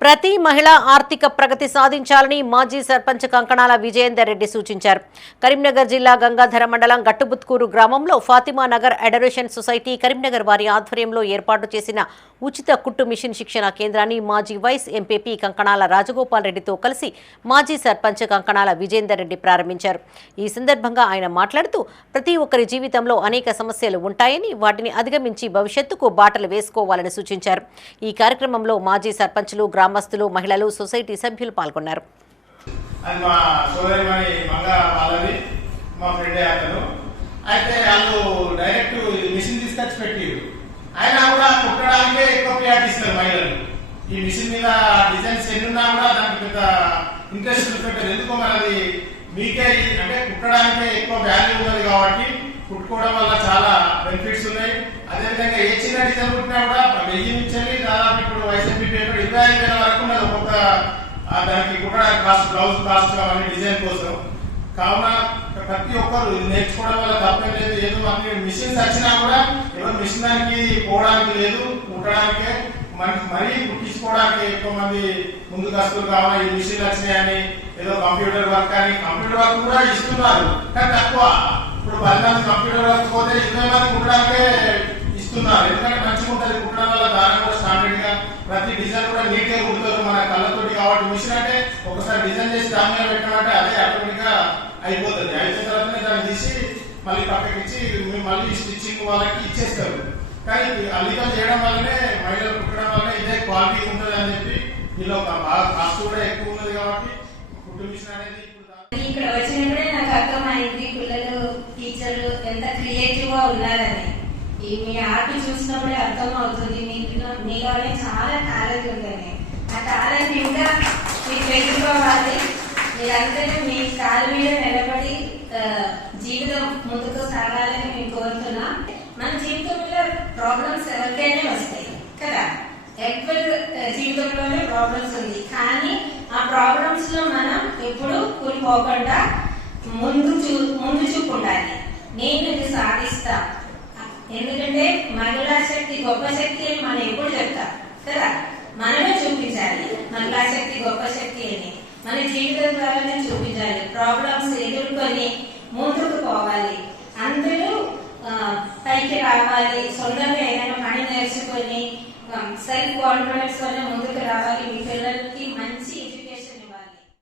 ప్రతి మహిళ ఆర్థిక ప్రగతి సాధించాలని మాజీ సర్పంచ్ కంకణాల విజయేందర్ రెడ్డి సూచించారు. కరీంనగర్ జిల్లా గంగాధర మండలం గట్టుబుత్కూరు గ్రామంలో ఫాతిమా నగర్ అడరేషన్ సొసైటీ కరీంనగర్ వారి ఆధ్వర్యంలో ఏర్పాటు చేసిన ఉచిత కుట్టు మిషన్ శిక్షణ కేంద్రాన్ని మాజీ వైస్ ఎంపీపీ కంకణాల రాజగోపాల్ రెడ్డితో కలిసి మాజీ సర్పంచ్ కంకణాల విజయేందర్ రెడ్డి ప్రారంభించారు. ఈ సందర్భంగా ఆయన మాట్లాడుతూ ప్రతి ఒక్కరి జీవితంలో అనేక సమస్యలు ఉంటాయని వాటిని అధిగమించి భవిష్యత్తుకు బాటలు వేసుకోవాలని సూచించారు. ఈ కార్యక్రమంలో మాజీ సర్పంచులు గ్రామస్తులు మహిళలు సొసైటీ సభ్యులు పాల్గొన్నారు. మా సోదరిమణి మంగ మా అతను. అయితే వాళ్ళు డైరెక్ట్ మిషన్ తీసుకొచ్చి పెట్టిరు అయినా కూడా కుట్టడానికే ఎక్కువ ప్రియారిటీ ఇస్తారు మహిళలు. ఈ మిషన్ మీద డిజైన్స్ ఎన్ని ఉన్నా కూడా దానికి పెద్ద ఇంట్రెస్ట్ పెట్టారు ఎందుకో మనది మీకే అంటే కుట్టడానికే ఎక్కువ వాల్యూ ఉన్నది కాబట్టి కుట్టుకోవడం వల్ల చాలా బెనిఫిట్స్ ఉన్నాయి. అదేవిధంగా ఏ చిన్న డిజైన్ కుట్టినా కూడా వెయ్యి నుంచి దాదాపు ఇప్పుడు ఐదు వరకు ఉన్నది ఒక్కొక్క దానికి కుట్టడానికి కాస్ట్ బ్లౌజ్ కాస్ట్ అవన్నీ డిజైన్ కోసం. కావున ప్రతి ఒక్కరు నేర్చుకోవడం వల్ల తప్పేం లేదు. ఏదో అన్ని మిషన్స్ వచ్చినా కూడా ఎవరు మిషన్ దానికి పోవడానికి లేదు కుట్టడానికే. మనకి మరీ కుట్టించుకోవడానికి ఎక్కువ మంది ముందుకు వస్తున్నారు కావాలి ఈ మిషన్ వచ్చినాయని ఏదో కంప్యూటర్ వర్క్ అని కంప్యూటర్ వర్క్ కూడా ఇస్తున్నారు కానీ తక్కువ. ఇప్పుడు పది మంది కంప్యూటర్ వర్క్ పోతే ఇరవై మంది కుట్టడానికే ఇస్తున్నారు. ఎందుకంటే మంచిగా ఉంటుంది కుట్టడం వల్ల దాని ప్రతి డిజైన్ కూడా నీట్గా కుడుతారు మన కళ్ళతోటి కాబట్టి మిషన్ అంటే ఒకసారి డిజైన్ చేసి దాని మీద పెట్టామంటే అదే ఆటోమేటిక్గా అయిపోతుంది. అయిపోయిన తర్వాతనే దాన్ని తీసి మళ్ళీ పక్కకి ఇచ్చి మేము మళ్ళీ స్టిచ్చింగ్ వాళ్ళకి ఇచ్చేస్తారు. కానీ అల్లికలు చేయడం వల్లనే మహిళలు కుట్టడం వల్ల ఇదే క్వాలిటీ ఉంటుంది అని చెప్పి దీనిలో బాగా కాస్ట్ కూడా ఎక్కువ ఉన్నది కాబట్టి కుట్టు మిషన్ అనేది ఇక్కడ వచ్చినప్పుడే నాకు అర్థమైంది పిల్లలు టీచర్లు ఎంత క్రియేటివ్గా ఉన్నారని. మీ ఆర్ట్ చూసినప్పుడే అర్థం అవుతుంది మీలో మీలోనే చాలా టాలెంట్ ఉందని. ఆ టాలెంట్ ఇంకా మీకు పెట్టుకోవాలి మీరందరూ మీ కాలు మీద నిలబడి జీవితం ముందుకు సాగాలని మేము కోరుతున్నా. మన జీవితంలో ప్రాబ్లమ్స్ ఎవరికైనా వస్తాయి కదా? ఎవరి జీవితంలోనే ప్రాబ్లమ్స్ ఉంది కానీ ఆ ప్రాబ్లమ్స్లో మనం ఎప్పుడు కూలిపోకుండా ముందు చూ ముందు చూ ఉండాలి నేను ఇది సాధిస్తా ఎందుకంటే మహిళా శక్తి గొప్ప శక్తి అని మనం ఎప్పుడు చెప్తాం. కదా? మనమే చూపించాలి. మన శక్తి గొప్ప శక్తి అని. మన జీవితం ద్వారానే చూపించాలి. ప్రాబ్లమ్స్ ఎదుర్కొని ముందుకు పోవాలి. అందరూ పైకి రావాలి. సొంతంగా ఏదైనా పని నేర్చుకొని సెల్ఫ్ కాన్ఫిడెన్స్ తోనే ముందుకు రావాలి. మీ పిల్లలకి మంచి